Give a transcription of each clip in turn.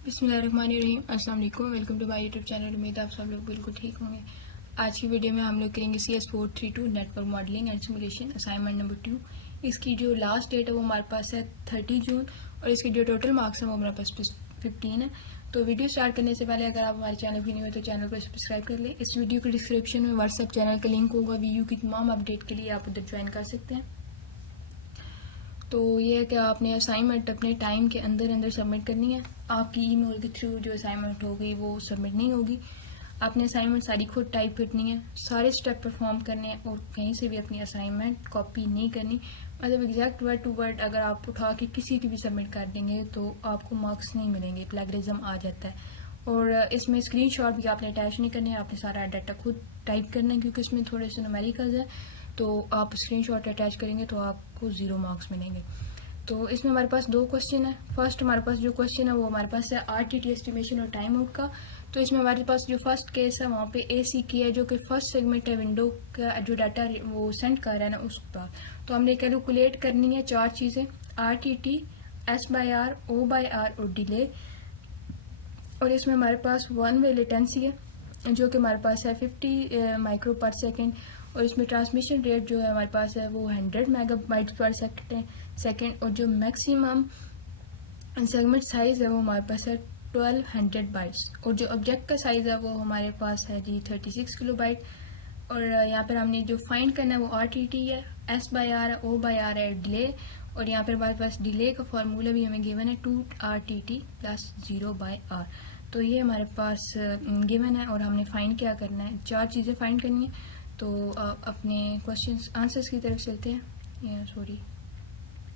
बिस्मिल्लाहिर्रहमानिर्रहीम। अस्सलाम वालेकुम। Welcome to my YouTube channel. उम्मीद है आप सब लोग बिल्कुल ठीक होंगे। आज की वीडियो में हम लोग करेंगे CS432 network modelling and simulation assignment number 2। इसकी जो लास्ट डेट है वो हमारे पास है 30 जून और इसके जो टोटल मार्क्स हैं वो हमारे पास 15 है। तो वीडियो स्टार्ट करने से पहले अगर आप हमारे चैनल पर नहीं हो तो चैनल को सब्सक्राइब कर लें। इस वीडियो के डिस्क्रिप्शन में व्हाट्सएप चैनल का लिंक होगा। VU की तमाम अपडेट के लिए आप उधर ज्वाइन कर सकते हैं। तो ये है कि आपने असाइनमेंट अपने टाइम के अंदर अंदर सबमिट करनी है। आपकी ईमेल के थ्रू जो असाइनमेंट होगी वो सबमिट नहीं होगी। आपने असाइनमेंट सारी खुद टाइप करनी है, सारे स्टेप परफॉर्म करने हैं और कहीं से भी अपनी असाइनमेंट कॉपी नहीं करनी। मतलब एग्जैक्ट वर्ड टू वर्ड अगर आप उठा के किसी की भी सबमिट कर देंगे तो आपको मार्क्स नहीं मिलेंगे, प्लेगरिज्म आ जाता है। और इसमें स्क्रीनशॉट भी आपने अटैच नहीं करने हैं, आपने सारा डाटा खुद टाइप करना है क्योंकि इसमें थोड़े से न्यूमेरिकल्स हैं। तो आप स्क्रीनशॉट अटैच करेंगे तो आपको 0 मार्क्स मिलेंगे। तो इसमें हमारे पास 2 क्वेश्चन है। फर्स्ट हमारे पास जो क्वेश्चन है वो हमारे पास है RTT एस्टिमेशन और टाइम आउट का। तो इसमें हमारे पास जो फर्स्ट केस है वहाँ पे AC की है, जो कि फर्स्ट सेगमेंट है विंडो का जो डाटा वो सेंड कर रहा है ना उस पर। तो हमने कैलकुलेट करनी है 4 चीज़ें: RTT, S/R, O/R और डिले। और इसमें हमारे पास 1 वे लेटेंसी है जो कि हमारे पास है 50 माइक्रो पर सेकेंड। और इसमें ट्रांसमिशन रेट जो है हमारे पास है वो 100 मेगाबाइट्स पर सेकेंड। और जो मैक्सिमम सेगमेंट साइज़ है वो हमारे पास है 1200 बाइट्स। और जो ऑब्जेक्ट का साइज़ है वो हमारे पास है जी 36 किलोबाइट। और यहाँ पर हमने जो फाइंड करना है वो RTT है, S/R है, O/R है, डिले। और यहाँ पर हमारे पास डिले का फार्मूला भी हमें गिवन है 2RTT प्लस 0/R। तो ये हमारे पास गिवन है और हमने फाइंड क्या करना है, 4 चीज़ें फाइंड करनी है। तो आप अपने क्वेश्चंस आंसर्स की तरफ चलते हैं। ये सॉरी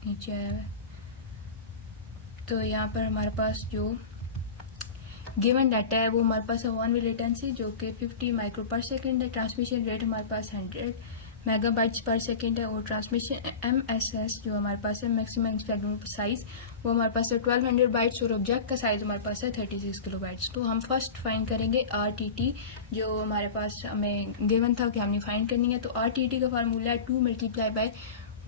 नीचे आया है। तो यहाँ पर हमारे पास जो गिवन डाटा है वो हमारे पास है 1 वे लेटेंसी जो कि 50 माइक्रो पर सेकेंड है। ट्रांसमिशन रेट हमारे पास 100 मेगाबाइट्स पर सेकेंड है। और ट्रांसमिशन MSS जो हमारे पास है मैक्सिमम सेगमेंट साइज वो हमारे पास है 1200 बाइट्स। और ऑब्जेक्ट का साइज हमारे पास है 36 किलोबाइट्स। तो हम फर्स्ट फाइंड करेंगे RTT जो हमारे पास हमें गिवन था कि हमने फाइंड करनी है। तो RTT का फार्मूला है 2 मल्टीप्लाई बाय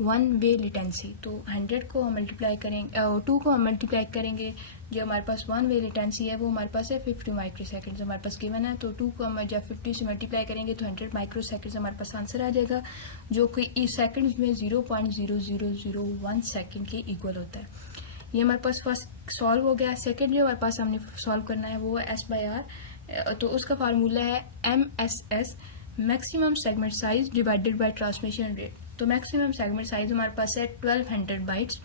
1 वे लेटेंसी। तो 100 को हम मल्टीप्लाई करेंगे, 2 को हम मल्टीप्लाई करेंगे, जो हमारे पास 1 वे लेटेंसी है वो हमारे पास है 50 माइक्रो सेकेंड हमारे पास गिवन है। तो 2 को हम जब 50 से मल्टीप्लाई करेंगे तो 100 माइक्रो सेकेंड हमारे पास आंसर आ जाएगा, जो कि इस सेकेंड में 0.0001 सेकेंड के इक्वल होता है। ये हमारे पास फर्स्ट सॉल्व हो गया। सेकेंड जो हमारे पास हमने सॉल्व करना है वो है S/R। तो उसका फार्मूला है MSS maximum segment size divided by transmission rate. तो मैक्सिमम सेगमेंट साइज हमारे पास है 1200 बाइट्स,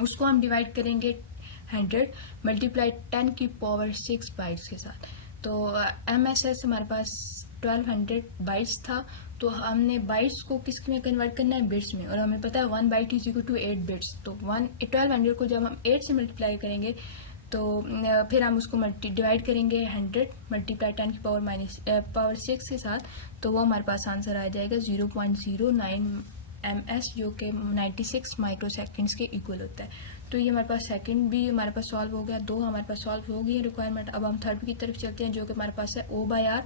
उसको हम डिवाइड करेंगे 100 मल्टीप्लाई 10 की पावर 6 बाइट्स के साथ। तो MSS हमारे पास 1200 बाइट्स था। तो हमने बाइट्स को किसके में कन्वर्ट करना है, बिट्स में। और हमें पता है 1 byte is equal to 8 bits. तो 1200 को जब हम 8 से मल्टीप्लाई करेंगे तो फिर हम उसको डिवाइड करेंगे 100 मल्टीप्लाई 10 की पावर 6 के साथ। तो वो हमारे पास आंसर आ जाएगा 0.09 MS जो कि 96 माइक्रो सेकेंड्स के इक्वल होता है। तो ये हमारे पास सेकंड भी हमारे पास सॉल्व हो गया। 2 हमारे पास सॉल्व हो गई है रिक्वायरमेंट। अब हम थर्ड की तरफ चलते हैं जो कि हमारे पास है O/R।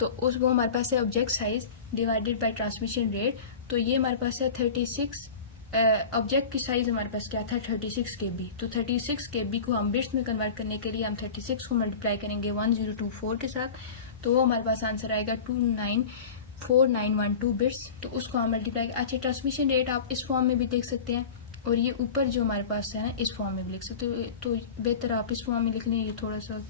तो उस वो हमारे पास है object size divided by transmission rate. तो ये हमारे पास है 36। ऑब्जेक्ट की साइज हमारे पास क्या था 36 KB। तो 36 KB को हम बिट्स में कन्वर्ट करने के लिए हम 36 को मल्टीप्लाई करेंगे 1024 के साथ। तो वो हमारे पास आंसर आएगा 294912 बिट्स। तो उसको हम मल्टीप्लाई। अच्छा, ट्रांसमिशन रेट आप इस फॉर्म में भी देख सकते हैं और ये ऊपर जो हमारे पास है इस फॉर्म में भी लिख सकते हो। तो बेहतर आप इस फॉर्म में लिख लें, ये थोड़ा सा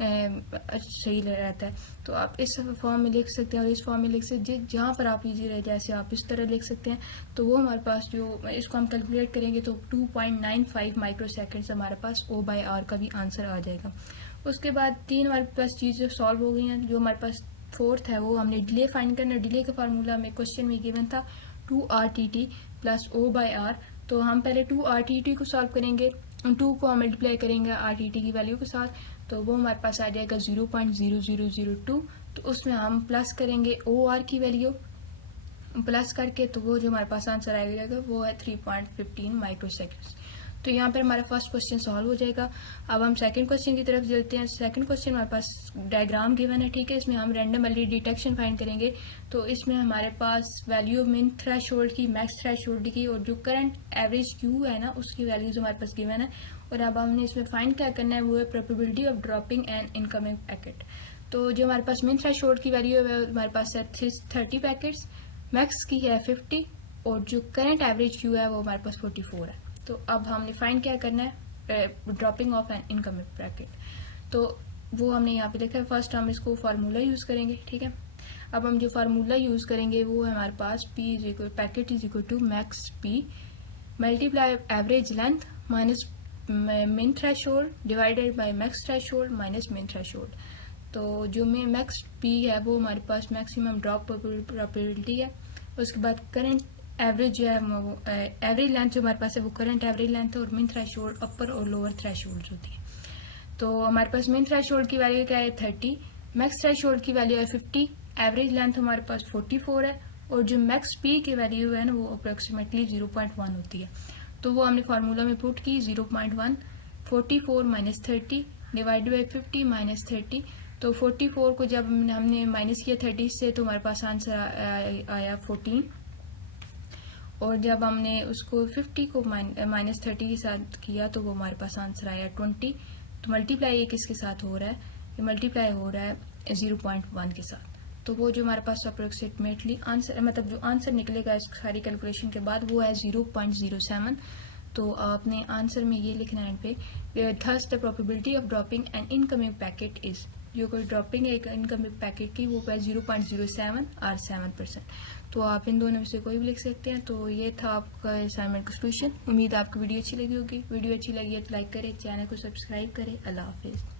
सही रहता है। तो आप इस फॉर्म में लिख सकते हैं और इस फॉर्म में लिख सकते हैं, जहाँ पर आप इजी रहे जैसे आप इस तरह लिख सकते हैं। तो वो हमारे पास जो इसको हम कैलकुलेट करेंगे तो 2.95 माइक्रो सेकेंड्स हमारे पास O/R का भी आंसर आ जाएगा। उसके बाद 3 हमारे पास चीज़ें सॉल्व हो गई हैं। जो हमारे पास फोर्थ है वो हमने डिले फाइंड करना। डिले का फार्मूला हमें क्वेश्चन में गिवन था 2RTT प्लस O/R। तो हम पहले 2RTT को सॉल्व करेंगे, 2 को हम मल्टीप्लाई करेंगे RTT की वैल्यू के साथ। तो वो हमारे पास आ जाएगा 0.0002। तो उसमें हम प्लस करेंगे OR की वैल्यू, प्लस करके तो वो जो हमारे पास आंसर आ जाएगा वो है 3.15 माइक्रो सेकेंड्स। तो यहाँ पर हमारा फर्स्ट क्वेश्चन सॉल्व हो जाएगा। अब हम सेकंड क्वेश्चन की तरफ चलते हैं। सेकंड क्वेश्चन हमारे पास डायग्राम गिवन है, ठीक है। इसमें हम रैंडम वैल्यू डिटेक्शन फाइंड करेंगे। तो इसमें हमारे पास वैल्यू मिन थ्रेशोल्ड की, मैक्स थ्रेशोल्ड की और जो करंट एवरेज क्यू है ना उसकी वैल्यूज हमारे पास गिवन है। और अब हमने इसमें फाइंड क्या करना है, वो है probability of dropping an incoming packet. तो जो हमारे पास मिन थ्रेशोल्ड की वैल्यू है हमारे पास है 30 पैकेट्स, मैक्स की है 50 और जो करंट एवरेज क्यू है वो हमारे पास 44 है। तो अब हमने फाइंड क्या करना है, dropping of N incoming packet. तो वो हमने यहाँ पे लिखा है। फर्स्ट हम इसको फार्मूला यूज करेंगे, ठीक है। अब हम जो फार्मूला यूज करेंगे वो है हमारे पास P is equal packet is equal to max P multiply average length minus min threshold divided by max threshold minus min threshold. तो जो मैक्स P है वो हमारे पास मैक्सिमम ड्रॉप प्रोबेबिलिटी है। उसके बाद करंट एवरेज जो है वो एवरेज लेंथ जो हमारे पास है वो करंट एवरेज लेंथ है और मिन थ्रेशोल्ड अपर और लोअर थ्रेशोल्ड होती है। तो हमारे पास मिन थ्रेशोल्ड की वैल्यू क्या है 30, मैक्स थ्रेशोल्ड की वैल्यू है 50, एवरेज लेंथ हमारे पास 44 है और जो मैक्स P की वैल्यू है ना वो अप्रोक्सीमेटली 0.1 होती है। तो वो हमने फार्मूला में पुट की 0.1 44 माइनस 30 डिवाइड बाई 50 माइनस 30। तो 44 को जब हमने माइनस किया 30 से तो हमारे पास आंसर आया 14 और जब हमने उसको 50 को माइनस 30 के साथ किया तो वो हमारे पास आंसर आया 20। तो मल्टीप्लाई ये किसके साथ हो रहा है, ये मल्टीप्लाई हो रहा है 0.1 के साथ। तो वो जो हमारे पास अप्रोक्सीमेटली आंसर मतलब जो आंसर निकलेगा इस सारी कैलकुलेशन के बाद वो है 0.07। तो आपने आंसर में ये लिखना है पे thus the probability of dropping an incoming packet is, जो कोई ड्रॉपिंग है एक इनकमिंग पैकेट की वो है 0.07 और 7%। तो आप इन दोनों में से कोई भी लिख सकते हैं। तो ये था आपका असाइनमेंट का सोल्यूशन। उम्मीद है आपको वीडियो अच्छी लगी होगी। वीडियो अच्छी लगी है तो लाइक करें, चैनल को सब्सक्राइब करें। अल्लाह हाफिज़।